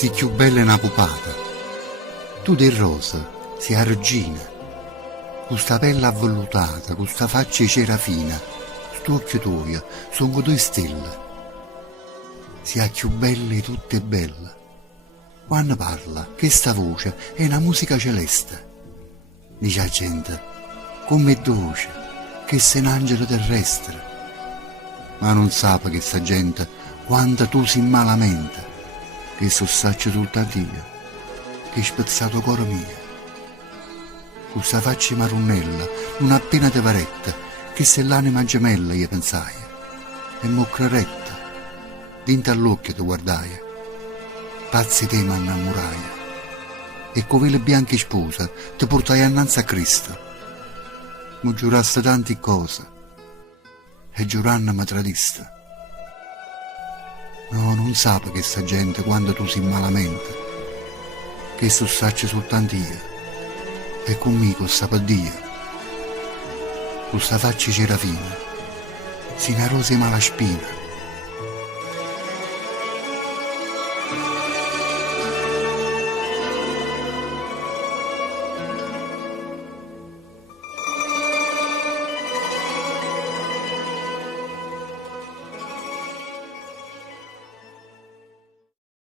sei più bella una pupata. Tu del rosa sei la regina, con sta pelle avvellutata, con sta faccia cerafina, sto occhio tuo sono due stelle. Sei la più bella di tutte belle. Quando parla, che sta voce è una musica celeste. Dice la gente, come è dolce, che sei un angelo terrestre. Ma non sa che sta gente quanto tu sei malamente, che so saccio soltanto io, che hai spezzato cuore mio. Con sta faccia maronnella, non appena te varetta, che sei l'anima gemella, io pensai, e mocra retta, dinto all'occhio ti guardai, pazzi te m'innamorai, e con quelle bianche spose ti portai annanzi a Cristo. Mi giuraste tante cose, e giurando mi tradiste. No, non sape che sta gente quando tu sei malamente, che so saccio soltanto io, e conmigo sape Dio. Con sta faccia cerafina, si una rosa malaspina,